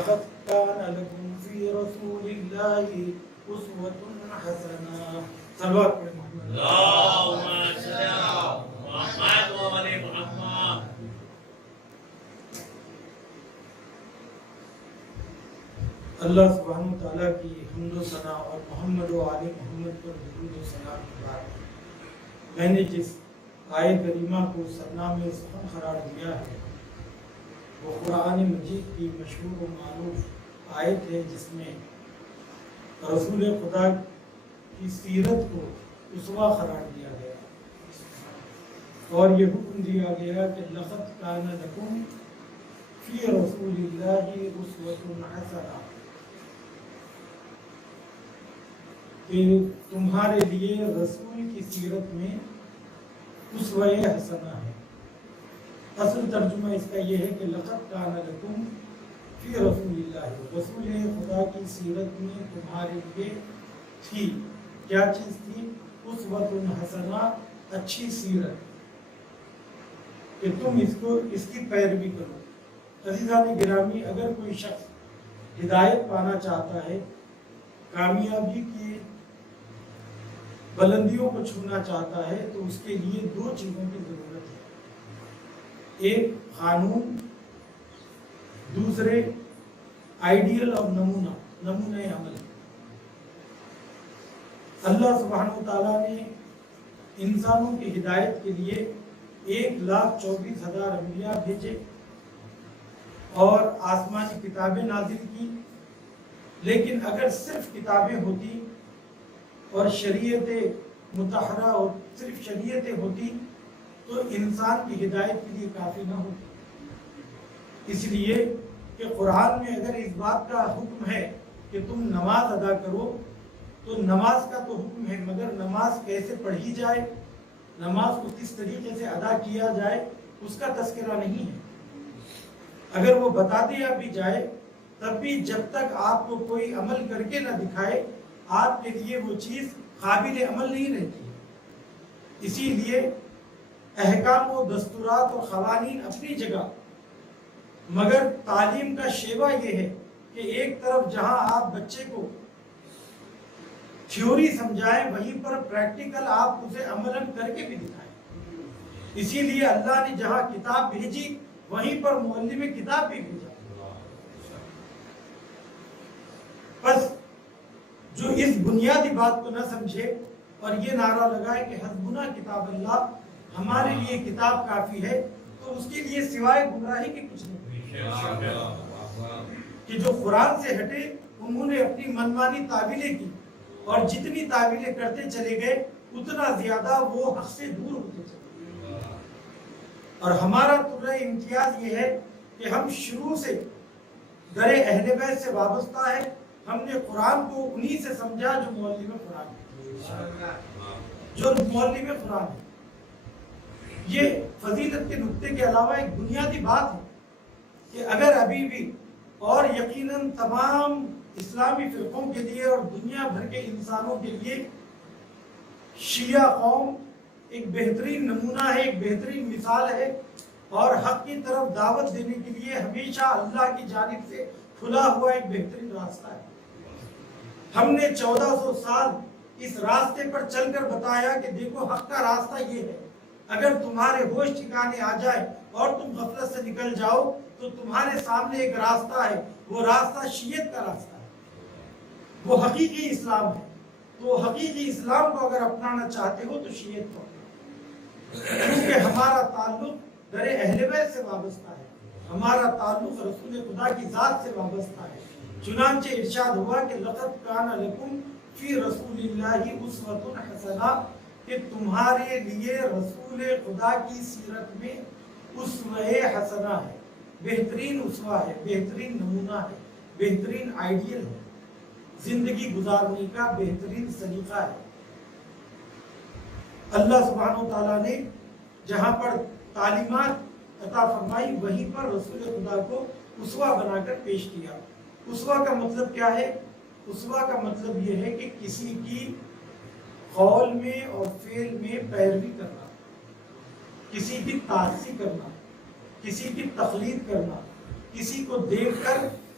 لقد كان لكم في رسول الله أسوة حسنة. صلوات محمد. اللهم صل على محمد وآل محمد. اللہ سبحانہ تعالیٰ کی حمد و ثنا اور محمد و آل محمد پر درود و سلام کے بعد میں نے جس آیت کریمہ کو سرنام سخن قرار دیا ہے وہ قرآن مجید کی مشہور و معروف آیت ہے جس میں رسول خدا کی سیرت کو اسوہ قرار دیا گیا اور یہ حکم دیا گیا کہ لقد کان لکم فی رسول اللہ اسوۃ حسنہ، کہ تمہارے لیے رسول کی سیرت میں اسوہ حسنہ ہے۔ اصل ترجمہ اس کا یہ ہے کہ لقد کان لکم فی رسول اللہ، رسول خدا کی سیرت میں تمہارے لیے تھی کیا چیز تھی؟ اسوۃ حسنہ، اچھی سیرت، کہ تم اس کی پیروی کرو۔ عزیزان گرامی، اگر کوئی شخص ہدایت پانا چاہتا ہے، کامیابی کی بلندیوں کو چھونا چاہتا ہے، تو اس کے لیے دو چیزوں کی ضرورت ہے، ایک قانون، دوسرے آئیڈیل اور نمونہ عمل۔ اللہ سبحانہ وتعالیٰ نے انسانوں کی ہدایت کے لیے 1,24,000 انبیاء بھیجے اور آسمانی کتابیں نازل کی، لیکن اگر صرف کتابیں ہوتی اور شریعت مطہرہ اور صرف شریعتیں ہوتی تو انسان کی ہدایت کے لیے کافی نہ ہوتی۔ اس لیے کہ قرآن میں اگر اس بات کا حکم ہے کہ تم نماز ادا کرو تو نماز کا تو حکم ہے، مگر نماز کیسے پڑھی جائے، نماز کو کس طریقے سے ادا کیا جائے، اس کا تذکرہ نہیں ہے۔ اگر وہ بتا دیا بھی جائے تب بھی جب تک آپ کو کوئی عمل کر کے نہ دکھائے آپ کے لیے وہ چیز قابل عمل نہیں رہتی۔ اسی لیے احکام و دستورات اور قوانین اپنی جگہ، مگر تعلیم کا شیوہ یہ ہے کہ ایک طرف جہاں آپ بچے کو تھیوری سمجھائیں وہیں پر پریکٹیکل آپ اسے عملاً کر کے بھی دکھائیں۔ اسی لیے اللہ نے جہاں کتاب بھیجی وہیں پر معلم کتاب بھی بھیجا۔ بس جو اس بنیادی بات کو نہ سمجھے اور یہ نعرہ لگائے کہ حسبنا کتاب اللہ، ہمارے لیے کتاب کافی ہے، تو اس کے لیے سوائے گمراہی کے کچھ نہیں۔ کہ جو قرآن سے ہٹے انہوں نے اپنی منمانی تعویلیں کی، اور جتنی تعویلیں کرتے چلے گئے اتنا زیادہ وہ حق سے دور ہوتے چلے گئے۔ اور ہمارا طرح امتیاز یہ ہے کہ ہم شروع سے در اہل بیت سے وابستہ ہے، ہم نے قرآن کو انہی سے سمجھا جو معلم قرآن ہے۔ یہ فضیلت کے نقطے کے علاوہ ایک بنیادی بات ہے کہ اگر ابھی بھی، اور یقیناً تمام اسلامی فرقوں کے لیے اور دنیا بھر کے انسانوں کے لیے، شیعہ قوم ایک بہترین نمونہ ہے، ایک بہترین مثال ہے، اور حق کی طرف دعوت دینے کے لیے ہمیشہ اللہ کی جانب سے کھلا ہوا ایک بہترین راستہ ہے۔ ہم نے 1400 سال اس راستے پر چل کر بتایا کہ دیکھو حق کا راستہ یہ ہے، اگر تمہارے ہوش ٹھکانے آ جائے اور تم غفلت سے نکل جاؤ تو تمہارے سامنے ایک راستہ ہے، وہ راستہ شیعت کا راستہ ہے، وہ حقیقی اسلام ہے۔ تو حقیقی اسلام کو اگر اپنانا چاہتے ہو تو شیعت کو اپناؤ، کیونکہ ہمارا تعلق در اہل بیت سے وابستہ ہے، ہمارا تعلق رسول خدا کی ذات سے وابستہ ہے۔ چنانچہ ارشاد ہوا کہ لقد کان لکم فی رسول اللہ اسوۃ حسنہ، کہ تمہارے لیے رسول خدا کی سیرت میں اسوہ حسنہ ہے، بہترین اسوہ ہے، بہترین نمونہ ہے، بہترین آئیڈیل ہے، زندگی گزارنے کا بہترین سلیقہ ہے۔ اللہ سبحانہ وتعالیٰ نے جہاں پر تعلیمات عطا فرمائی وہیں پر رسول خدا کو اسوہ بنا کر پیش کیا۔ اسوہ کا مطلب کیا ہے؟ اسوہ کا مطلب یہ ہے کہ کسی کی قول میں اور فعل میں پیروی کرنا، کسی کی تعصیب کرنا، کسی کی تقلید کرنا، کسی کو دیکھ کر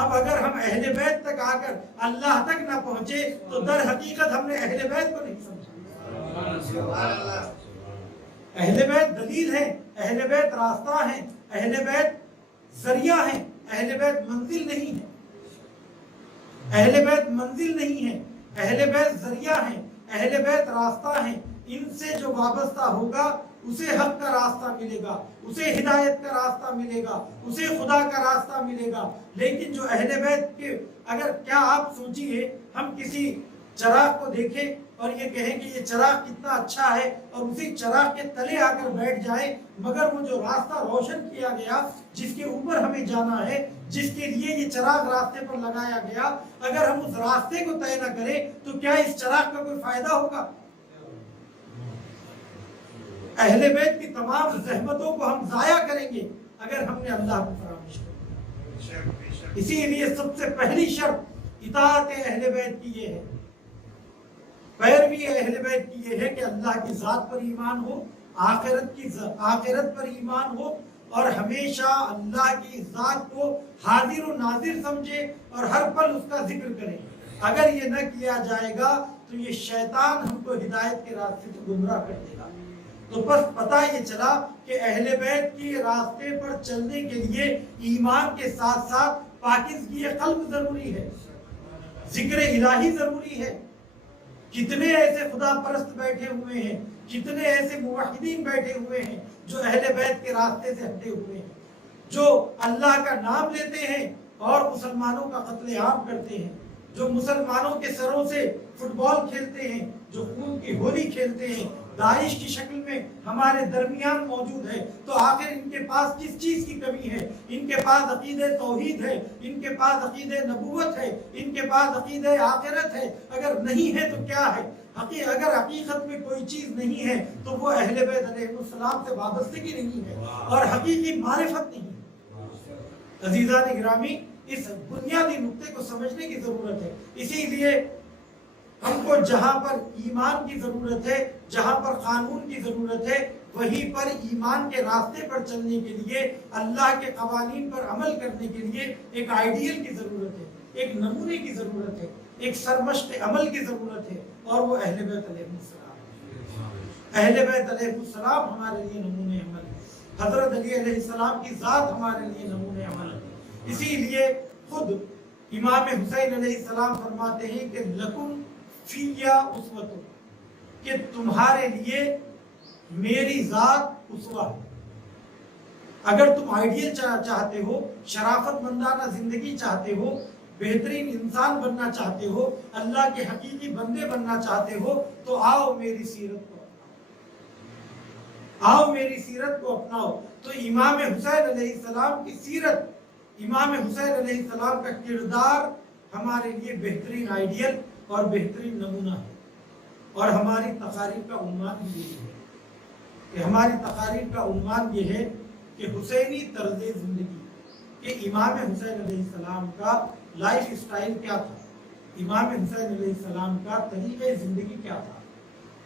اب اگر ہم اہل بیت تک آ کر اللہ تک نہ پہنچے تو در حقیقت ہم نے اہل بیت کو نہیں سمجھا۔ اہل بیت دلیل ہے، اہل بیت راستہ ہیں، اہل بیت ذریعہ ہیں، اہل بیت منزل نہیں ہے، اہل بیت منزل نہیں ہے، اہل بیت ذریعہ ہیں، اہل بیت راستہ ہیں۔ ان سے جو وابستہ ہوگا اسے حق کا راستہ ملے گا، اسے ہدایت کا راستہ ملے گا، اسے خدا کا راستہ ملے گا۔ لیکن جو اہل بیت کے، اگر کیا آپ سوچیے ہم کسی چراغ کو دیکھیں اور یہ کہیں کہ یہ چراغ کتنا اچھا ہے اور اسی چراغ کے تلے آ کر بیٹھ جائیں، مگر وہ جو راستہ روشن کیا گیا، جس کے اوپر ہمیں جانا ہے، جس کے لیے یہ چراغ راستے پر لگایا گیا، اگر ہم اس راستے کو طے نہ کریں تو کیا اس چراغ کا کوئی فائدہ ہوگا؟ اہل بیت کی تمام زحمتوں کو ہم ضائع کریں گے اگر ہم نے اللہ کو فراموش کیا۔ اسی لیے سب سے پہلی شرط اطاعت اہل بیت کی یہ ہے، پیروی اہل بیت کی یہ ہے کہ اللہ کی ذات پر ایمان ہو، آخرت پر ایمان ہو، اور ہمیشہ اللہ کی ذات کو حاضر و ناظر سمجھے اور ہر پل اس کا ذکر کرے۔ اگر یہ نہ کیا جائے گا تو یہ شیطان ہم کو ہدایت کے راستے سے گمراہ کر دے گا۔ تو بس پتہ یہ چلا کہ اہل بیت کی راستے پر چلنے کے لیے ایمان کے ساتھ ساتھ پاکیزگی قلب ضروری ہے، ذکر الہی ضروری ہے۔ کتنے ایسے خدا پرست بیٹھے ہوئے ہیں، کتنے ایسے موحدین بیٹھے ہوئے ہیں جو اہل بیت کے راستے سے ہٹے ہوئے ہیں، جو اللہ کا نام لیتے ہیں اور مسلمانوں کا قتل عام کرتے ہیں، جو مسلمانوں کے سروں سے فٹ بال کھیلتے ہیں، جو خون کی ہولی کھیلتے ہیں، داعش کی شکل میں ہمارے درمیان موجود ہے۔ تو آخر ان کے پاس کس چیز کی کمی ہے؟ ان کے پاس عقیدہ توحید ہے، ان کے پاس عقیدہ نبوت ہے، ان کے پاس عقیدہ آخرت ہے۔ اگر نہیں ہے تو کیا ہے؟ اگر حقیقت میں کوئی چیز نہیں ہے تو وہ اہل بیت علیہ السلام سے وابستگی نہیں ہے اور حقیقی معرفت نہیں ہے۔ عزیزان گرامی، اس بنیادی نقطے کو سمجھنے کی ضرورت ہے۔ اسی لیے ہم کو جہاں پر ایمان کی ضرورت ہے، جہاں پر قانون کی ضرورت ہے، وہیں پر ایمان کے راستے پر چلنے کے لیے، اللہ کے قوانین پر عمل کرنے کے لیے ایک آئیڈیل کی ضرورت ہے، ایک نمونے کی ضرورت ہے، ایک سرمشق عمل کی ضرورت ہے، اور وہ اہل بیت علیہ السلام۔ اہل بیت علیہ السلام ہمارے لیے نمونے عمل ہے، حضرت علی علیہ السلام کی ذات ہمارے لیے نمونے عمل ہے۔ اسی لیے خود امام حسین علیہ السلام فرماتے ہیں کہ لکم فیّا اسوۃ، کہ تمہارے لیے میری ذات اسوہ ہے۔ اگر تم آئیڈیل چاہتے ہو، شرافت مندانہ زندگی چاہتے ہو، بہترین انسان بننا چاہتے ہو، اللہ کے حقیقی بندے بننا چاہتے ہو، تو آؤ میری سیرت کو اپناؤ، آؤ میری سیرت کو اپناؤ۔ تو امام حسین علیہ السلام کی سیرت، امام حسین علیہ السلام کا کردار ہمارے لیے بہترین آئیڈیل اور بہترین نمونہ ہے۔ اور ہماری تقاریر کا عنوان بھی یہ ہے کہ ہماری تقاریر کا عنوان یہ ہے کہ حسینی طرز زندگی، کہ امام حسین علیہ السلام کا لائف اسٹائل کیا تھا، امام حسین علیہ السلام کا طریقہ زندگی کیا تھا۔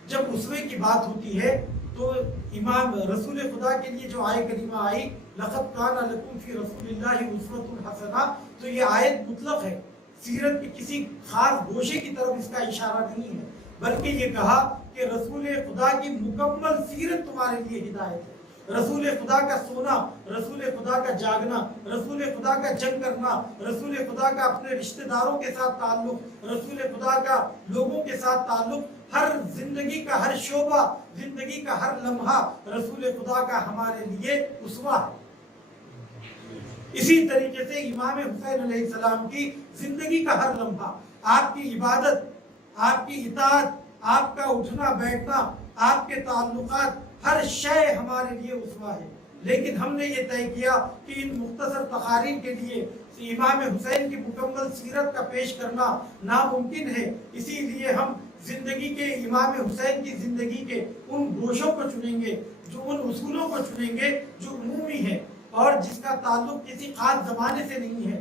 جب اسوے کی بات ہوتی ہے تو امام رسول خدا کے لیے جو آیت کریمہ آئی لقد کان لکم فی رسول اللہ اسوۃ حسنہ، تو یہ آیت مطلق ہے، سیرت کے کسی خاص گوشے کی طرف اس کا اشارہ نہیں ہے، بلکہ یہ کہا کہ رسول خدا کی مکمل سیرت تمہارے لیے ہدایت ہے۔ رسول خدا کا سونا، رسول خدا کا جاگنا، رسول خدا کا جنگ کرنا، رسول خدا کا اپنے رشتہ داروں کے ساتھ تعلق، رسول خدا کا لوگوں کے ساتھ تعلق، ہر زندگی کا ہر شعبہ، زندگی کا ہر لمحہ رسول خدا کا ہمارے لیے اسوہ ہے۔ اسی طریقے سے امام حسین علیہ السلام کی زندگی کا ہر لمحہ، آپ کی عبادت، آپ کی اطاعت، آپ کا اٹھنا بیٹھنا، آپ کے تعلقات، ہر شے ہمارے لیے اسوہ ہے۔ لیکن ہم نے یہ طے کیا کہ ان مختصر تقاریر کے لیے امام حسین کی مکمل سیرت کا پیش کرنا ناممکن ہے، اسی لیے ہم زندگی کے، امام حسین کی زندگی کے ان گوشوں کو چنیں گے، جو ان اصولوں کو چنیں گے جو عمومی ہیں اور جس کا تعلق کسی خاص زمانے سے نہیں ہے،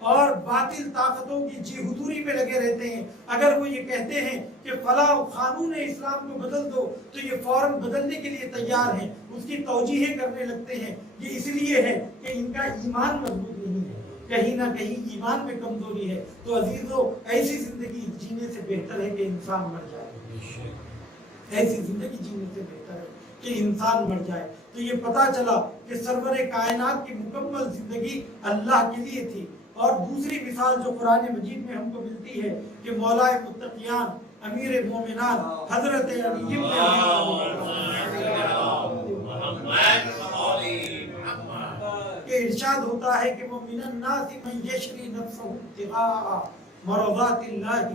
اور باطل طاقتوں کی جی حضوری میں لگے رہتے ہیں، اگر وہ یہ کہتے ہیں کہ فلاں قانون اسلام کو بدل دو تو یہ فوراً بدلنے کے لیے تیار ہیں، اس کی توجیہیں کرنے لگتے ہیں۔ یہ اس لیے ہے کہ ان کا ایمان مضبوط نہیں ہے، کہیں نہ کہیں ایمان میں کمزوری ہے۔ تو عزیزو، ایسی زندگی جینے سے بہتر ہے کہ انسان مر جائے، ایسی زندگی جینے سے بہتر ہے کہ انسان مر جائے۔ تو یہ پتا چلا کہ سرور کائنات کی مکمل زندگی اللہ کے لیے تھی۔ اور دوسری مثال جو قرآن مجید میں ہم کو ملتی ہے کہ مولا متقیان امیر مومنان حضرت علی ابن کہ ارشاد ہوتا ہے کہ وہ من الناس من یشری نفسہ ابتغاء مرضات اللہ،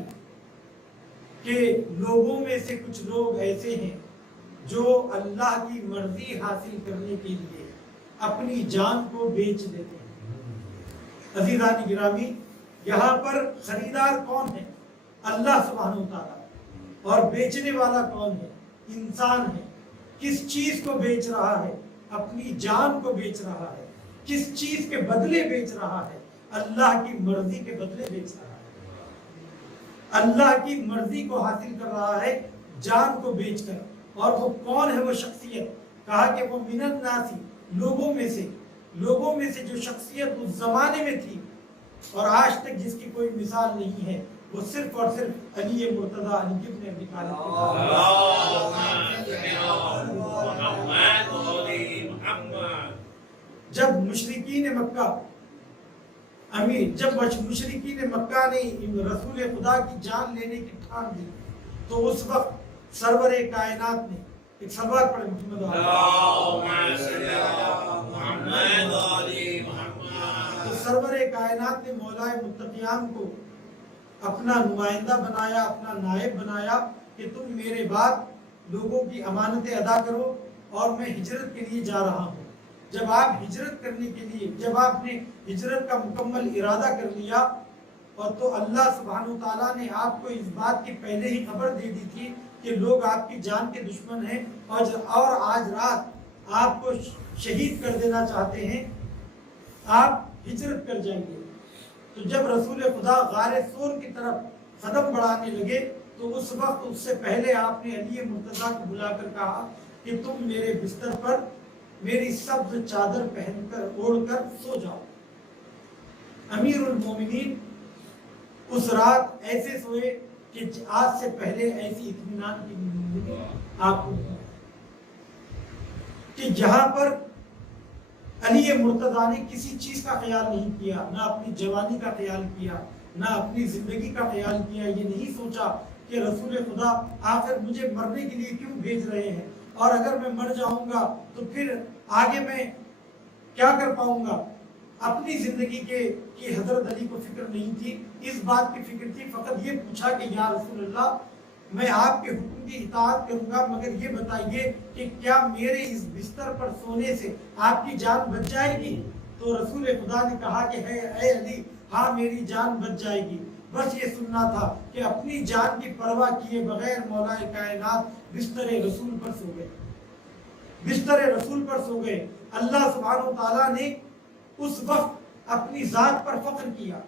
کہ لوگوں میں سے کچھ لوگ ایسے ہیں جو اللہ کی مرضی حاصل کرنے کے لیے اپنی جان کو بیچ دیتے ہیں۔ عزیزان گرامی، یہاں پر خریدار کون ہے؟ اللہ سبحانہ وتعالی، اور بیچنے والا کون ہے؟ انسان ہے۔ کس چیز کو بیچ رہا ہے؟ اپنی جان کو بیچ رہا ہے۔ کس چیز کے بدلے بیچ رہا ہے؟ اللہ کی مرضی کے بدلے بیچ رہا ہے، اللہ کی مرضی کو حاصل کر رہا ہے جان کو بیچ کر۔ اور وہ کون ہے وہ شخصیت؟ کہا کہ وہ من الناس، لوگوں میں سے جو شخصیت اس زمانے میں تھی اور آج تک جس کی کوئی مثال نہیں ہے، وہ صرف اور صرف علی مرتضیٰ علی ابن ابی طالب۔ جب مشرکین مکہ نے رسول خدا کی جان لینے کی ٹھان دی، تو اس وقت سرور کائنات نے ایک سلوات پڑھیں محمد تو سرور کائنات نے مولا متقیان کو اپنا نمائندہ بنایا، اپنا نائب بنایا کہ تم میرے بعد لوگوں کی امانتیں ادا کرو اور میں ہجرت کے لیے جا رہا ہوں۔ جب آپ ہجرت کرنے کے لیے، جب آپ نے ہجرت کا مکمل ارادہ کر لیا، اور تو اللہ سبحانہ تعالیٰ نے آپ کو اس بات کی پہلے ہی خبر دے دی تھی کہ لوگ آپ کی جان کے دشمن ہیں اور آج رات آپ کو شہید کر دینا چاہتے ہیں، آپ ہجرت کر جائیں گے۔ تو جب رسول خدا غار ثور کی طرف قدم بڑھانے لگے تو اس وقت اس سے پہلے آپ نے علی مرتضیٰ کو بلا کر کہا کہ تم میرے بستر پر میری سبز چادر پہن کر اوڑھ کر سو جاؤ۔ امیر المومنین اس رات ایسے سوئے کہ آج سے پہلے ایسی اطمینان کی زندگی آپ کو نہیں، کہ جہاں پر علی مرتضیٰ نے کسی چیز کا خیال نہیں کیا، نہ اپنی جوانی کا خیال کیا، نہ اپنی زندگی کا خیال کیا۔ یہ نہیں سوچا کہ رسول خدا آخر مجھے مرنے کے لیے کیوں بھیج رہے ہیں، اور اگر میں مر جاؤں گا تو پھر آگے میں کیا کر پاؤں گا۔ اپنی زندگی کی حضرت علی کو فکر نہیں تھی، اس بات کی فکر تھی، فقط یہ پوچھا کہ یا رسول اللہ، میں آپ کے حکم کی اطاعت کروں گا، مگر یہ بتائیے کہ کیا میرے اس بستر پر سونے سے آپ کی جان بچ جائے گی؟ تو رسول خدا نے کہا کہ اے علی، ہاں میری جان بچ جائے گی۔ بس یہ سننا تھا کہ اپنی جان کی پرواہ کیے بغیر مولا کائنات بستر رسول پر سو گئے، بستر رسول پر سو گئے۔ اللہ سبحانہ وتعالیٰ نے اس وقت اپنی ذات پر فخر کیا۔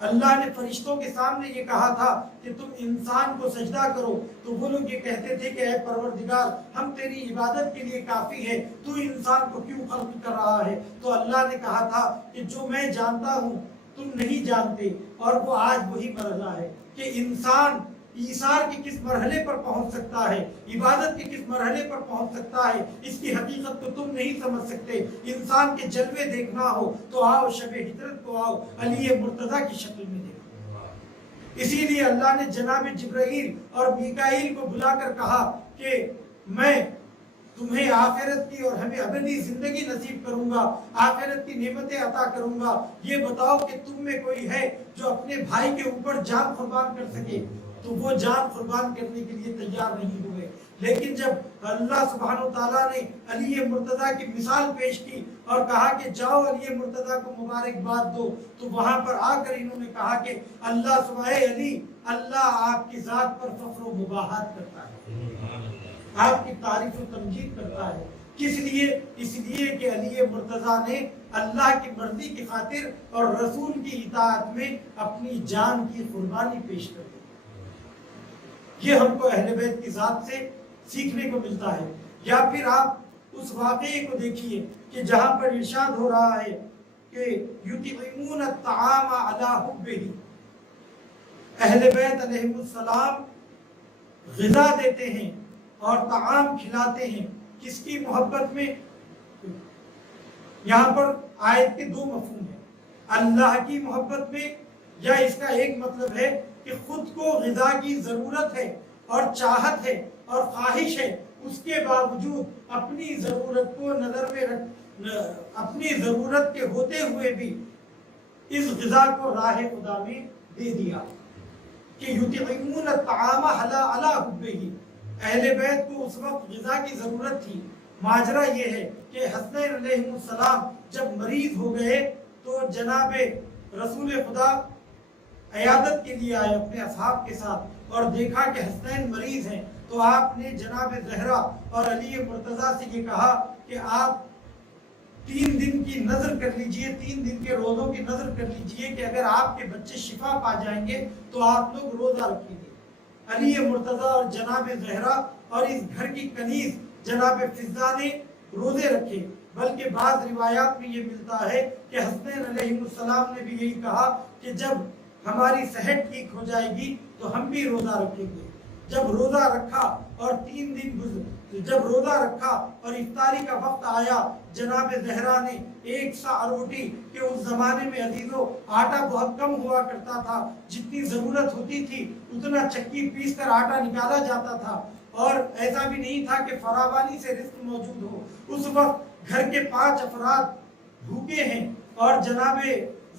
اللہ نے فرشتوں کے سامنے یہ کہا تھا کہ تم انسان کو سجدہ کرو، تو وہ لوگ یہ کہتے تھے کہ اے پروردگار، ہم تیری عبادت کے لیے کافی ہے، تو انسان کو کیوں خلق کر رہا ہے؟ تو اللہ نے کہا تھا کہ جو میں جانتا ہوں تم نہیں جانتے، اور وہ آج وہی مرحلہ ہے کہ انسان ایثار کے کس مرحلے پر پہنچ سکتا ہے، عبادت کے کس مرحلے پر پہنچ سکتا ہے، اس کی حقیقت کو تم نہیں سمجھ سکتے۔ انسان کے جلوے دیکھنا ہو تو آؤ شب ہجرت کو آؤ، علی مرتضیٰ کی شکل میں دیکھو۔ اسی لیے اللہ نے جناب جبرائیل اور میکائیل کو بلا کر کہا کہ میں تمہیں آخرت کی اور ہمیں ابدی زندگی نصیب کروں گا، آخرت کی نعمتیں عطا کروں گا، یہ بتاؤ کہ تم میں کوئی ہے جو اپنے بھائی کے اوپر جان قربان کر سکے؟ تو وہ جان قربان کرنے کے لیے تیار نہیں ہوئے۔ لیکن جب اللہ سبحانہ وتعالیٰ نے علی مرتضیٰ کی مثال پیش کی اور کہا کہ جاؤ علی مرتضیٰ کو مبارکباد دو، تو وہاں پر آ کر انہوں نے کہا کہ اللہ سبحانہ علی، اللہ آپ کی ذات پر فخر و مباحات کرتا ہے، آپ کی تعریف و تمجید کرتا ہے۔ کس لیے؟ اس لیے کہ علی مرتضیٰ نے اللہ کی مرضی کی خاطر اور رسول کی اطاعت میں اپنی جان کی قربانی پیش کر دی۔ یہ ہم کو اہل بیت کی ذات سے سیکھنے کو ملتا ہے۔ یا پھر آپ اس واقعے کو دیکھیے کہ جہاں پر ارشاد ہو رہا ہے کہ یطعمون الطعام علی حبہ، اہل بیت علیہ السلام غذا دیتے ہیں اور طعام کھلاتے ہیں، کس کی محبت میں؟ یہاں پر آیت کے دو مفہوم ہیں، اللہ کی محبت میں، یا اس کا ایک مطلب ہے کہ خود کو غذا کی ضرورت ہے اور چاہت ہے اور خواہش ہے، اس کے باوجود اپنی ضرورت کو نظر میں رکھ، اپنی ضرورت کے ہوتے ہوئے بھی اس غذا کو راہ خدا میں دے دیا کہ یطعمون الطعام علی حبہ۔ اہل بیت کو اس وقت غذا کی ضرورت تھی۔ ماجرا یہ ہے کہ حسنین علیہ السلام جب مریض ہو گئے تو جناب رسول خدا عیادت کے لیے آئے اپنے اصحاب کے ساتھ، اور دیکھا کہ حسنین مریض ہیں، تو آپ نے جناب زہرا اور علی مرتضیٰ سے یہ کہا کہ آپ 3 دن کی نظر کر لیجئے، 3 دن کے روزوں کی نظر کر لیجئے کہ اگر آپ کے بچے شفا پا جائیں گے تو آپ لوگ روزہ رکھیں گے۔ علی مرتضیٰ اور جناب زہرا اور اس گھر کی کنیز جناب فضہ نے روزے رکھے، بلکہ بعض روایات میں یہ ملتا ہے کہ حسنین علیہ السلام نے بھی یہی کہا کہ جب ہماری صحت ٹھیک ہو جائے گی تو ہم بھی روزہ رکھیں گے۔ جب روزہ رکھا اور 3 دن جب روزہ رکھا اور افطاری کا وقت آیا، جناب زہرا نے 1 سا روٹی، کہ اس زمانے میں عزیزو آٹا بہت کم ہوا کرتا تھا، جتنی ضرورت ہوتی تھی اتنا چکی پیس کر آٹا نکالا جاتا تھا، اور ایسا بھی نہیں تھا کہ فراوانی سے رزق موجود ہو۔ اس وقت گھر کے 5 افراد بھوکے ہیں اور جناب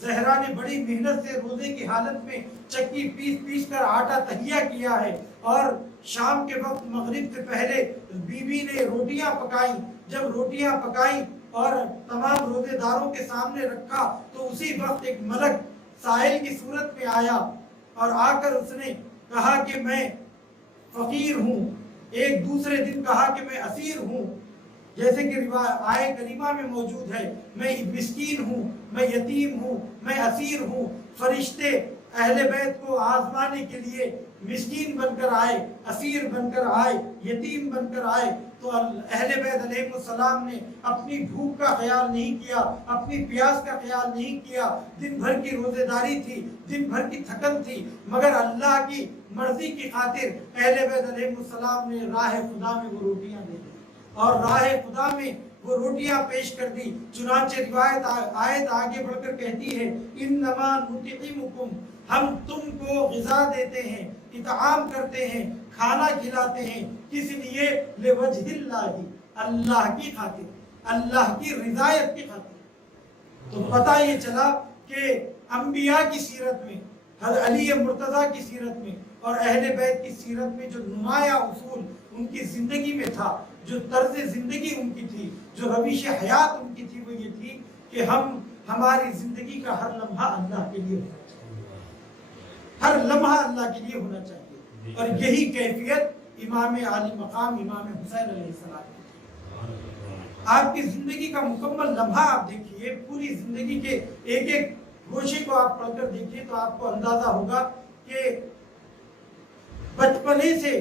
زہرا نے بڑی محنت سے روزے کی حالت میں چکی پیس کر آٹا تہیا کیا ہے، اور شام کے وقت مغرب سے پہلے بیوی نے روٹیاں پکائیں۔ جب روٹیاں پکائیں اور تمام روزے داروں کے سامنے رکھا تو اسی وقت ایک ملک سائل کی صورت میں آیا اور آ کر اس نے کہا کہ میں فقیر ہوں، ایک دوسرے دن کہا کہ میں اسیر ہوں، جیسے کہ آیہ کریمہ میں موجود ہے، میں مسکین ہوں، میں یتیم ہوں، میں اسیر ہوں۔ فرشتے اہل بیت کو آزمانے کے لیے مسکین بن کر آئے، اسیر بن کر آئے، یتیم بن کر آئے، تو اہل بیت علیہ السلام نے اپنی بھوک کا خیال نہیں کیا، اپنی پیاس کا خیال نہیں کیا۔ دن بھر کی روزے داری تھی، دن بھر کی تھکن تھی، مگر اللہ کی مرضی کی خاطر اہل بیت علیہ السلام نے راہ خدا میں وہ روٹیاں دے دی اور راہ خدا میں وہ روٹیاں پیش کر دی۔ چنانچہ روایت آیت آگے بڑھ کر کہتی ہے، انما نطعمکم، ہم تم کو غذا دیتے ہیں، اطعام کرتے ہیں، کھانا کھلاتے ہیں، کس لیے؟ لوجہ اللہ، اللہ کی خاطر، اللہ کی رضایت کی خاطر۔ تو پتہ یہ چلا کہ انبیاء کی سیرت میں، حضرت علی مرتضیٰ کی سیرت میں اور اہل بیت کی سیرت میں جو نمایاں اصول ان کی زندگی میں تھا، جو طرز زندگی ان کی تھی، جو روش حیات ان کی تھی، وہ یہ تھی کہ ہماری زندگی کا ہر لمحہ اللہ کے لیے ہونا چاہیے، ہر لمحہ اللہ کے لیے ہونا چاہیے۔ اور یہی کیفیت امام عالی مقام امام حسین علیہ السلام کی۔ آپ کی زندگی کا مکمل لمحہ آپ دیکھیے، پوری زندگی کے ایک ایک گوشے کو آپ پڑھ کر دیکھیے تو آپ کو اندازہ ہوگا کہ بچپنے سے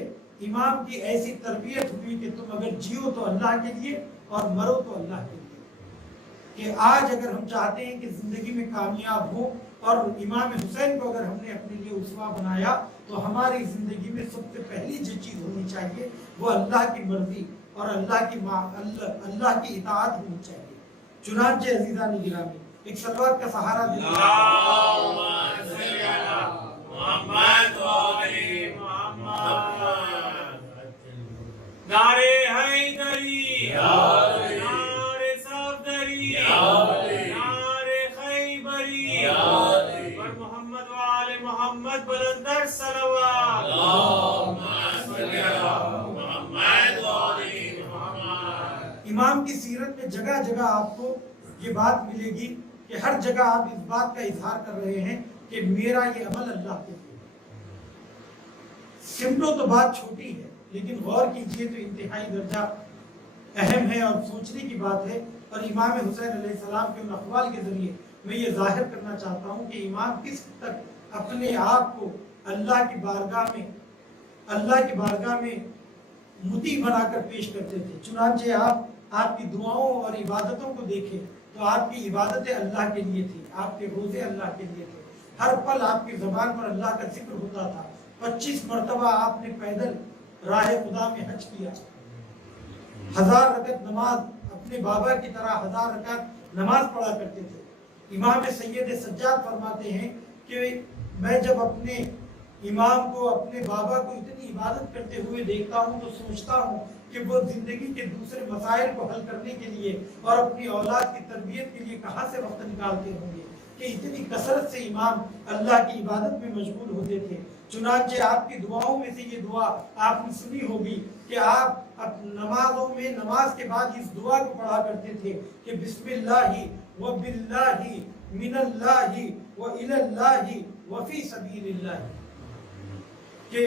امام کی ایسی تربیت ہوئی کہ تم اگر جیو تو اللہ کے لیے اور مرو تو اللہ کے لیے۔ کہ آج اگر ہم چاہتے ہیں کہ زندگی میں کامیاب ہو اور امام حسین کو اگر ہم نے اپنے لیے اسوہ بنایا تو ہماری زندگی میں سب سے پہلی جو چیز ہونی چاہیے وہ اللہ کی مرضی اور اللہ کی اطاعت ہونی چاہیے۔ چنانچہ عزیزان گرامی ایک سلوات کا سہارا دیں۔ نعرے حیدری، نعرے صفدری، نعرے خیبری، پر محمد و آل محمد بلندر صلوات۔ امام کی سیرت میں جگہ جگہ آپ کو یہ بات ملے گی کہ ہر جگہ آپ اس بات کا اظہار کر رہے ہیں کہ میرا یہ عمل اللہ کے لیے۔ سمٹو تو بات چھوٹی ہے لیکن غور کیجئے تو انتہائی درجہ اہم ہے اور سوچنے کی بات ہے، اور امام حسین علیہ السلام کے ان اقوال کے ذریعے میں یہ ظاہر کرنا چاہتا ہوں کہ امام کس حد تک اپنے آپ کو اللہ کی بارگاہ میں مطیع بنا کر پیش کرتے تھے۔ چنانچہ آپ کی دعاؤں اور عبادتوں کو دیکھیں تو آپ کی عبادتیں اللہ کے لیے تھی، آپ کے روزے اللہ کے لیے تھے، ہر پل آپ کی زبان پر اللہ کا ذکر ہوتا تھا۔ 25 مرتبہ آپ نے پیدل راہ خدا میں حج کیا، 1000 رکعت نماز اپنے بابا کی طرح 1000 رکعت نماز پڑھا کرتے تھے۔ امام سید سجاد فرماتے ہیں کہ میں جب اپنے امام کو، اپنے بابا کو اتنی عبادت کرتے ہوئے دیکھتا ہوں تو سوچتا ہوں کہ وہ زندگی کے دوسرے مسائل کو حل کرنے کے لیے اور اپنی اولاد کی تربیت کے لیے کہاں سے وقت نکالتے ہوں گے کہ اتنی کثرت سے امام اللہ کی عبادت میں مشغول ہوتے تھے۔ چنانچہ آپ کی دعاؤں میں سے یہ دعا آپ نے سنی ہوگی کہ آپ نمازوں میں نماز کے بعد اس دعا کو پڑھا کرتے تھے کہ بسم اللہ و باللہ من اللہ و الی اللہ و فی سبیل اللہ، کہ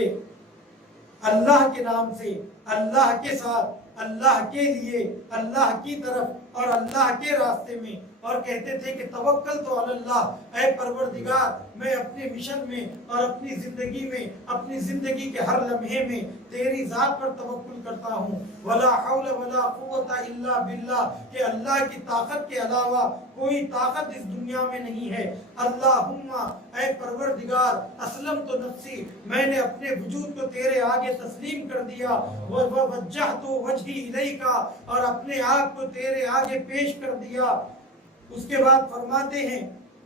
اللہ کے نام سے، اللہ کے ساتھ، اللہ کے لیے، اللہ کی طرف اور اللہ کے راستے میں، اور کہتے تھے کہ توکل تو علی اللہ، اے پروردگار میں اپنے مشن میں اور اپنی زندگی کے ہر لمحے میں تیری ذات پر توکل کرتا ہوں، ولا حول ولا قوت الا باللہ، کہ اللہ کی طاقت کے علاوہ کوئی طاقت اس دنیا میں نہیں ہے۔ اللہم، اے پروردگار، اسلمت نفسی، میں نے اپنے وجود کو تیرے آگے تسلیم کر دیا، ووجہت وجہی الیک، اور اپنے آپ کو تیرے آگے پیش کر دیا۔ اس کے بعد فرماتے ہیں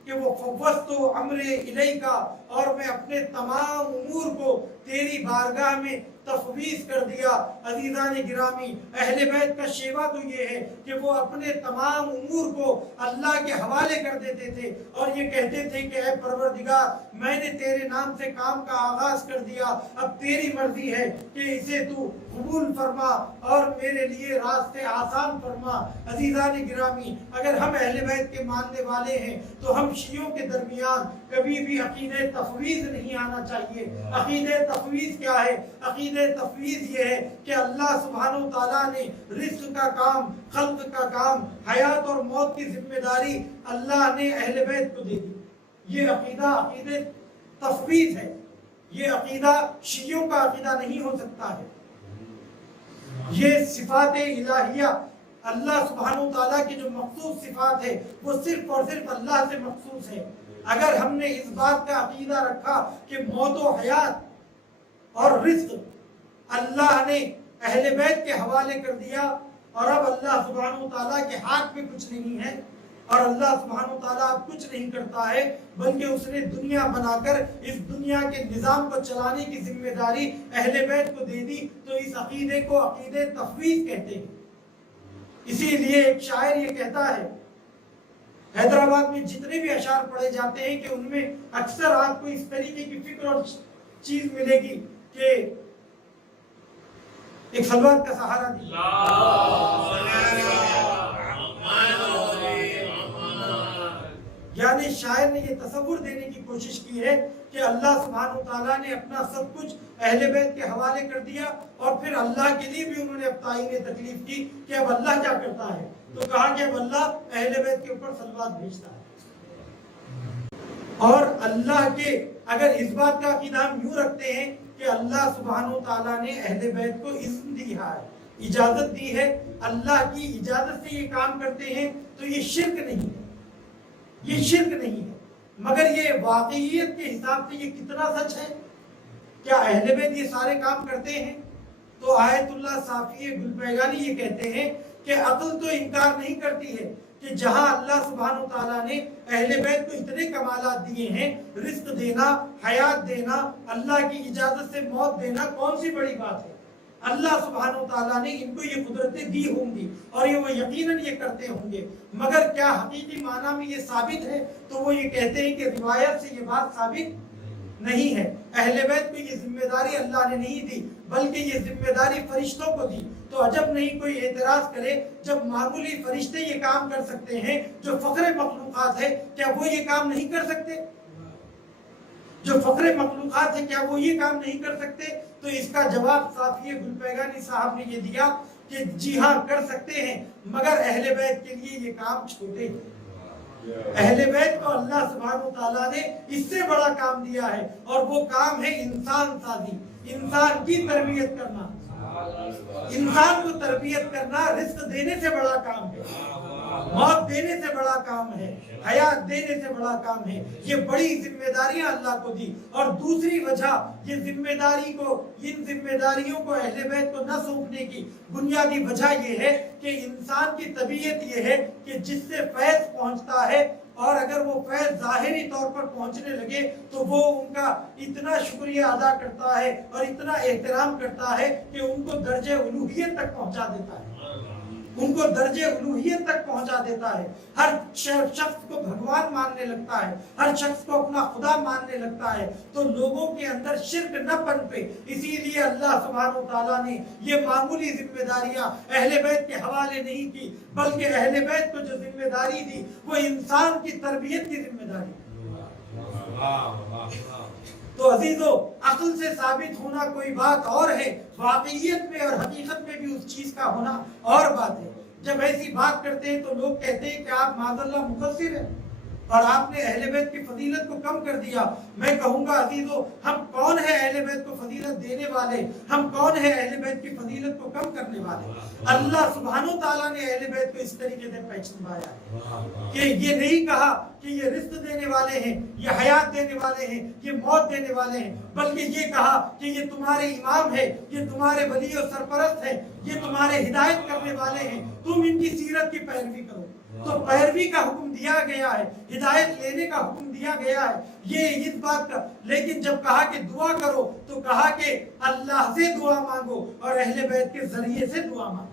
کہ وہ فوضت امر الیک، اور میں اپنے تمام امور کو تیری بارگاہ میں تفویض کر دیا۔ عزیزان گرامی، اہل بیت کا شیوا تو یہ ہے کہ وہ اپنے تمام امور کو اللہ کے حوالے کر دیتے تھے اور یہ کہتے تھے کہ اے پروردگار، میں نے تیرے نام سے کام کا آغاز کر دیا، اب تیری مرضی ہے کہ اسے تو قبول فرما اور میرے لیے راستے آسان فرما۔ عزیزان گرامی، اگر ہم اہل بیت کے ماننے والے ہیں تو ہم شیعوں کے درمیان کبھی بھی عقیدہ تفویض نہیں آنا چاہیے۔ عقیدہ تفویض کیا ہے؟ عقیدہ تفویض یہ ہے کہ اللہ سبحانہ وتعالیٰ نے رزق کا کام، خلق کا کام، حیات اور موت کی ذمہ داری اللہ نے اہل بیت کو دے دی۔ یہ عقیدہ تفویض ہے، یہ عقیدہ شیعوں کا عقیدہ نہیں ہو سکتا ہے۔ یہ صفات الہیہ، اللہ سبحانہ وتعالیٰ کی جو مخصوص صفات ہے وہ صرف اور صرف اللہ سے مخصوص ہے۔ اگر ہم نے اس بات کا عقیدہ رکھا کہ موت و حیات اور رزق اللہ نے اہل بیت کے حوالے کر دیا اور اب اللہ سبحانہ وتعالیٰ کے ہاتھ میں کچھ نہیں ہے اور اللہ سبحانہ وتعالیٰ اب کچھ نہیں کرتا ہے بلکہ اس نے دنیا بنا کر اس دنیا کے نظام کو چلانے کی ذمہ داری اہل بیت کو دے دی، تو اس عقیدے کو عقیدہ تفویض کہتے ہیں۔ اسی لیے ایک شاعر یہ کہتا ہے، حیدرآباد میں جتنے بھی اشعار پڑھے جاتے ہیں کہ ان میں اکثر آپ کو اس طریقے کی فکر اور چیز ملے گی کہ ایک صلوات کا سہارا دی۔ یعنی شاعر نے یہ تصور دینے کی کوشش کی ہے کہ اللہ سبحانہ وتعالیٰ نے اپنا سب کچھ اہل بیت کے حوالے کر دیا اور پھر اللہ کے لیے بھی انہوں نے اب تعین تکلیف کی کہ اب اللہ کیا کرتا ہے، تو کہا کہ اب اللہ اہل بیت کے اوپر صلوات بھیجتا ہے۔ اور اللہ کے اگر اس بات کا عقیدہ ہم یوں رکھتے ہیں کہ اللہ سبحانہ وتعالیٰ نے اہل بیت کو اذن دیا ہے، اجازت دی ہے، اللہ کی اجازت سے یہ کام کرتے ہیں، تو یہ شرک نہیں ہے، یہ شرک نہیں ہے۔ مگر یہ واقعیت کے حساب سے یہ کتنا سچ ہے؟ کیا اہل بیت یہ سارے کام کرتے ہیں؟ تو آیت اللہ صافی گلپیگانی یہ کہتے ہیں کہ عقل تو انکار نہیں کرتی ہے کہ جہاں اللہ سبحانہ وتعالیٰ نے اہل بیت کو اتنے کمالات دیے ہیں، رزق دینا، حیات دینا، اللہ کی اجازت سے موت دینا کون سی بڑی بات ہے؟ اللہ سبحانہ وتعالیٰ نے ان کو یہ قدرتیں دی ہوں گی اور یہ وہ یقیناً یہ کرتے ہوں گے، مگر کیا حقیقی معنی میں یہ ثابت ہے؟ تو وہ یہ کہتے ہیں کہ روایت سے یہ بات ثابت نہیں ہے۔ اہل بیت کو یہ ذمہ داری اللہ نے نہیں دی بلکہ یہ ذمہ داری فرشتوں کو دی، تو عجب نہیں کوئی اعتراض کرے جب معمولی فرشتے یہ کام کر سکتے ہیں جو فخر مخلوقات ہے، کیا وہ یہ کام نہیں کر سکتے؟ جو فخر مخلوقات ہے کیا وہ یہ کام نہیں کر سکتے؟ تو اس کا جواب صافی گلپیگانی صاحب نے یہ دیا کہ جی ہاں کر سکتے ہیں، مگر اہل بیت کے لیے یہ کام چھوٹے ہیں۔ اہل بیت کو اللہ سبحانہ وتعالیٰ نے اس سے بڑا کام دیا ہے، اور وہ کام ہے انسان سازی، انسان کی تربیت کرنا۔ انسان کو تربیت کرنا رزق دینے سے بڑا کام ہے، موت دینے سے بڑا کام ہے، حیات دینے سے بڑا کام ہے۔ یہ بڑی ذمہ داریاں اللہ کو دی۔ اور دوسری وجہ یہ ذمہ داری کو، ان ذمہ داریوں کو اہل بیت کو نہ سونپنے کی بنیادی وجہ یہ ہے کہ انسان کی طبیعت یہ ہے کہ جس سے فیض پہنچتا ہے، اور اگر وہ فیض ظاہری طور پر پہنچنے لگے تو وہ ان کا اتنا شکریہ ادا کرتا ہے اور اتنا احترام کرتا ہے کہ ان کو درجہ الوہیت تک پہنچا دیتا ہے، ان کو درجہ الوہیت تک پہنچا دیتا ہے۔ ہر شخص کو بھگوان ماننے لگتا ہے، ہر شخص کو اپنا خدا ماننے لگتا ہے، تو لوگوں کے اندر شرک نہ پنپے۔ اسی لیے اللہ سبحانہ وتعالیٰ نے یہ معمولی ذمہ داریاں اہل بیت کے حوالے نہیں کی، بلکہ اہل بیت کو جو ذمہ داری دی وہ انسان کی تربیت کی ذمہ داری۔ تو عزیزو، عقل سے ثابت ہونا کوئی بات اور ہے، واقعیت میں اور حقیقت میں بھی اس چیز کا ہونا اور بات ہے۔ جب ایسی بات کرتے ہیں تو لوگ کہتے ہیں کہ آپ معاذ اللہ مقصر ہیں اور آپ نے اہل بیت کی فضیلت کو کم کر دیا۔ میں کہوں گا عزیزو، ہم کون ہیں اہل بیت کو فضیلت دینے والے؟ ہم کون ہیں اہل بیت کی فضیلت کو کم کرنے والے؟ اللہ سبحانہ وتعالیٰ نے اہل بیت کو اس طریقے سے پہچانوایا ہے کہ یہ نہیں کہا کہ یہ رزق دینے والے ہیں، یہ حیات دینے والے ہیں، یہ موت دینے والے ہیں، بلکہ یہ کہا کہ یہ تمہارے امام ہے، یہ تمہارے ولی و سرپرست ہیں، یہ تمہارے ہدایت کرنے والے ہیں، تم ان کی سیرت کی پیروی کرو۔ تو پیروی کا حکم دیا گیا ہے، ہدایت لینے کا حکم دیا گیا ہے، یہ اس بات کا۔ لیکن جب کہا کہ دعا کرو تو کہا کہ اللہ سے دعا مانگو اور اہل بیت کے ذریعے سے دعا مانگو۔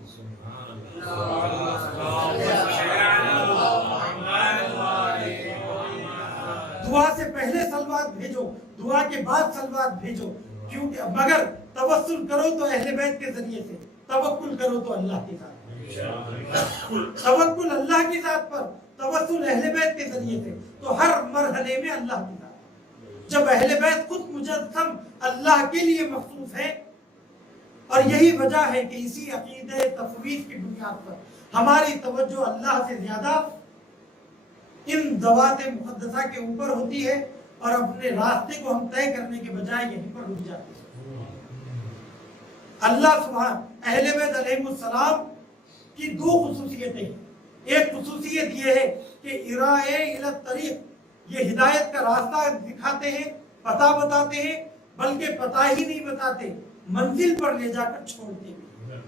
دعا سے پہلے صلوات بھیجو، دعا کے بعد صلوات بھیجو، کیونکہ مگر توسل کرو تو اہل بیت کے ذریعے سے، توکل کرو تو اللہ کے ذات، توکل اللہ کی ذات پر، توسل اہل بیت کے ذریعے سے۔ تو ہر مرحلے میں اللہ کی ذات، جب اہل بیت خود مجسم اللہ کے لیے مخصوص ہے، اور یہی وجہ ہے کہ اسی عقیدہ تفویض کی بنیاد پر ہماری توجہ اللہ سے زیادہ ان ذوات مقدسہ کے اوپر ہوتی ہے، اور اپنے راستے کو ہم طے کرنے کے بجائے یہیں پر رک جاتے ہیں۔ اللہ سبحانہ اہل بیت علیہ السلام کی دو خصوصیتیں ہیں۔ ایک خصوصیت یہ ہے کہ ارائے الی الطریق، یہ ہدایت کا راستہ دکھاتے ہیں، پتہ بتاتے ہیں، بلکہ پتہ ہی نہیں بتاتے، منزل پر لے جا کر چھوڑتے ہیں۔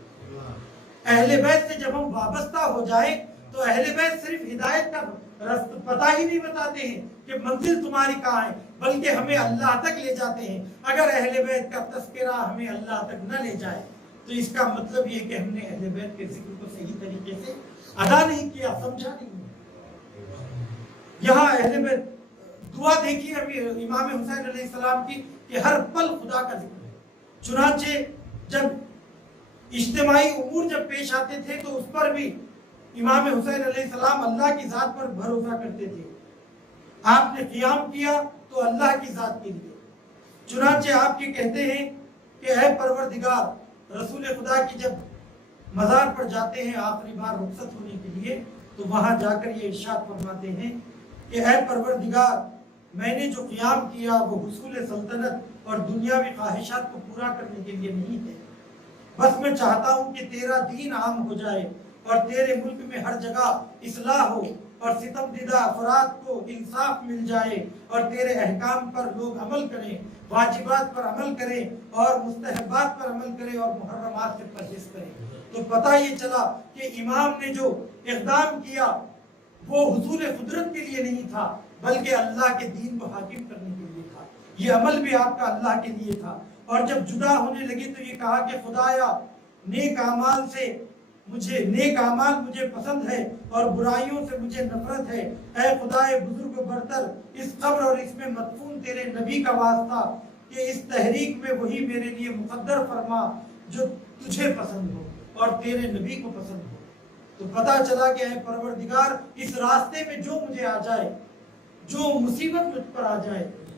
اہل بیت سے جب ہم وابستہ ہو جائیں تو اہل بیت صرف ہدایت کا راستہ پتہ ہی نہیں بتاتے ہیں کہ منزل تمہاری کہاں ہے، بلکہ ہمیں اللہ تک لے جاتے ہیں۔ اگر اہل بیت کا تذکرہ ہمیں اللہ تک نہ لے جائے تو اس کا مطلب یہ کہ ہم نے اہل بیت کے ذکر کو صحیح طریقے سے ادا نہیں کیا، سمجھا نہیں۔ یہاں اہل بیت دعا دیکھیے امام حسین علیہ السلام کی کہ ہر پل خدا کا ذکر ہے۔ چنانچہ جب اجتماعی امور جب پیش آتے تھے تو اس پر بھی امام حسین علیہ السلام اللہ کی ذات پر بھروسہ کرتے تھے۔ آپ نے قیام کیا تو اللہ کی ذات کے لیے، چنانچہ آپ یہ کہتے ہیں کہ اے پروردگار، رسول خدا کی جب مزار پر جاتے ہیں آخری بار رخصت ہونے کے لیے تو وہاں جا کر یہ ارشاد فرماتے ہیں کہ اے پروردگار، میں نے جو قیام کیا وہ حصول سلطنت اور دنیاوی خواہشات کو پورا کرنے کے لیے نہیں ہے، بس میں چاہتا ہوں کہ تیرا دین عام ہو جائے اور تیرے ملک میں ہر جگہ اصلاح ہو اور ستم دیدہ افراد کو انصاف مل جائے اور تیرے احکام پر لوگ عمل کریں، واجبات پر عمل کریں اور مستحبات پر عمل کریں اور محرمات سے پرہیز کریں۔ تو پتہ یہ چلا کہ امام نے جو اقدام کیا وہ حصول قدرت کے لیے نہیں تھا بلکہ اللہ کے دین کو حاکم کرنے کے لیے تھا۔ یہ عمل بھی آپ کا اللہ کے لیے تھا۔ اور جب جدا ہونے لگے تو یہ کہا کہ خدایا، نیک اعمال مجھے پسند ہے اور برائیوں سے مجھے نفرت ہے۔ اے خدائے بزرگ و برتر، اس قبر اور اس میں مدفون تیرے نبی کا واسطہ کہ اس تحریک میں وہی میرے لیے مقدر فرما جو تجھے پسند ہو اور تیرے نبی کو پسند ہو۔ تو پتہ چلا کہ اے پروردگار، اس راستے میں جو مجھے آ جائے، جو مصیبت مجھ پر آ جائے،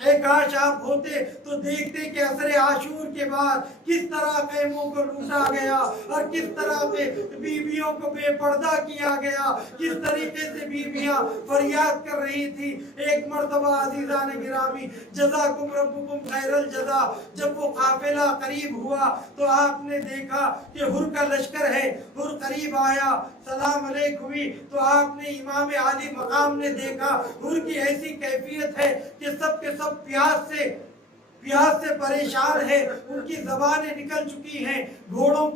اے کاش آپ ہوتے تو دیکھتے کہ عصر عاشور کے بعد کس طرح خیموں کو لوٹا گیا اور کس طرح سے بیویوں کو بے پردہ کیا گیا، کس طریقے سے بیویاں فریاد کر رہی تھی۔ ایک مرتبہ عزیزان گرامی، جزاکم ربکم خیر الجزا، جب وہ قافلہ قریب ہوا تو آپ نے دیکھا کہ ہر کا لشکر ہے۔ ہر قریب آیا، سلام علیک ہوئی تو آپ نے امام عالی مقام نے دیکھا ہر کی ایسی کیفیت ہے کہ سب کے سب پیاس سے پریشان ہے، ان کی زبانیں نکل چکی ہیں، گھوڑوں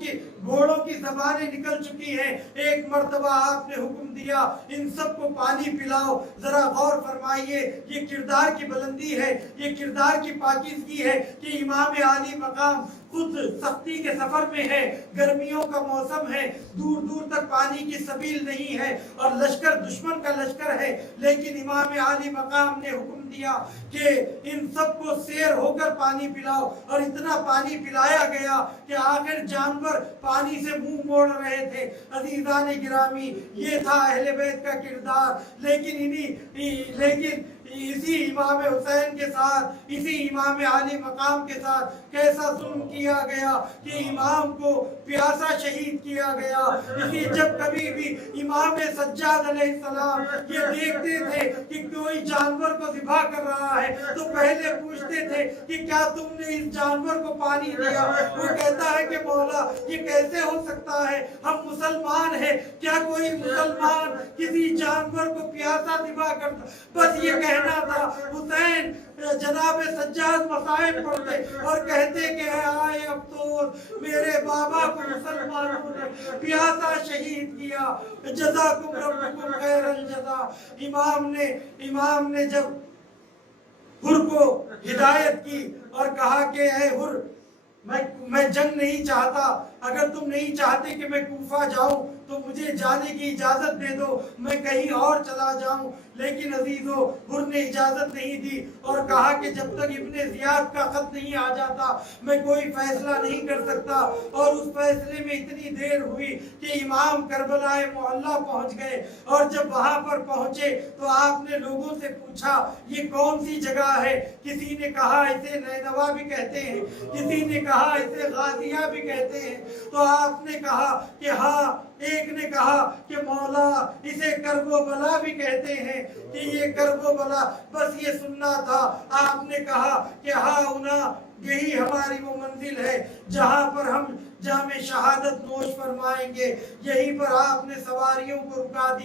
کی زبانیں نکل چکی ہیں۔ ایک مرتبہ آپ نے حکم دیا ان سب کو پانی پلاؤ۔ ذرا غور فرمائیے، یہ کردار کی بلندی ہے، یہ کردار کی پاکیزگی ہے کہ امام عالی مقام خود سختی کے سفر میں ہے، گرمیوں کا موسم ہے، دور دور تک پانی کی سبیل نہیں ہے اور لشکر دشمن کا لشکر ہے، لیکن امام عالی مقام نے حکم دیا کہ ان سب کو سیر ہو کر پانی پلاؤ، اور اتنا پانی پلایا گیا کہ آخر جانور پانی سے منہ موڑ رہے تھے۔ عزیزان گرامی، یہ تھا اہل بیت کا کردار، لیکن اسی امام حسین کے ساتھ، اسی امام عالی مقام کے ساتھ کیسا ظلم کیا گیا کہ امام کو پیاسا شہید کیا گیا۔ اسی جب کبھی بھی امام سجاد علیہ السلام یہ دیکھتے تھے کہ کوئی جانور کو ذبح کر رہا ہے تو پہلے پوچھتے تھے کہ کیا تم نے اس جانور کو پانی دیا؟ وہ کہتا ہے کہ مولا یہ کیسے ہو سکتا ہے، ہم مسلمان ہیں، کیا کوئی مسلمان کسی جانور کو پیاسا ذبح کرتا؟ بس یہ کہنا تھا۔ حسین جناب سجاد مصائب پڑھتے اور کہتے کہ آئے افسوس، میرے بابا کو مسلمانوں نے پیاسا شہید کیا، جزاکم ربکم خیر الجزا۔ امام نے جب ہر کو ہدایت کی اور کہا کہ اے ہر، میں جنگ نہیں چاہتا، اگر تم نہیں چاہتے کہ میں کوفہ جاؤں تو مجھے جانے کی اجازت دے دو، میں کہیں اور چلا جاؤں۔ لیکن عزیزو، ہر نے اجازت نہیں دی اور کہا کہ جب تک ابن زیاد کا خط نہیں آ جاتا میں کوئی فیصلہ نہیں کر سکتا۔ اور اس فیصلے میں اتنی دیر ہوئی کہ امام کربلا معلی پہنچ گئے، اور جب وہاں پر پہنچے تو آپ نے لوگوں سے پوچھا یہ کون سی جگہ ہے؟ کسی نے کہا اسے نینوا بھی کہتے ہیں، کسی نے کہا اسے غازیہ بھی کہتے ہیں، تو آپ نے کہا کہ ہاں، ایک نے کہا کہ مولا اسے کرب و بلا بھی کہتے ہیں، کہ یہ کرب و بلا، بس یہ سننا تھا۔ آپ نے کہا کہ ہاں ہونا، یہی ہماری وہ منزل ہے جہاں پر ہم جام شہادت نوش فرمائیں گے۔ یہیں پر آپ نے سواریوں کو رکا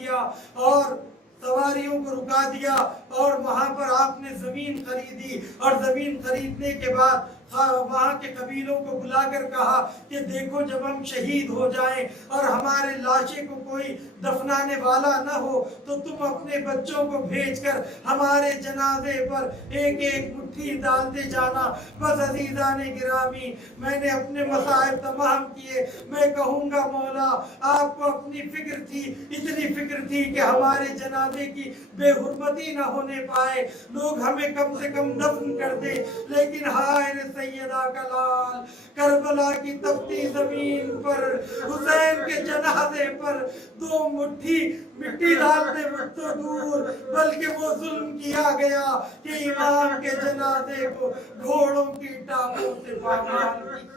دیا اور وہاں پر آپ نے زمین خریدی، اور زمین خریدنے کے بعد وہاں کے قبیلوں کو بلا کر کہا کہ دیکھو جب ہم شہید ہو جائیں اور ہمارے لاشیں کو کوئی دفنانے والا نہ ہو تو تم اپنے بچوں کو بھیج کر ہمارے جنازے پر ایک ایک مٹھی ڈالتے جانا۔ بس عزیزان گرامی، میں نے اپنے مصائب تمام کیے۔ میں کہوں گا مولا آپ کو اپنی فکر تھی، اتنی فکر تھی کہ ہمارے جنازے کی بے حرمتی نہ ہونے پائے، لوگ ہمیں کم سے کم دفن کر دے، لیکن ہائے سیدہ کا لال کربلا کی تپتی زمین پر حسین کے جنازے پر دو مٹھی مٹی ڈالنے تو دور، بلکہ وہ ظلم کیا گیا کہ امام کے جنازے کو گھوڑوں کی ٹانگوں سے پامال کی۔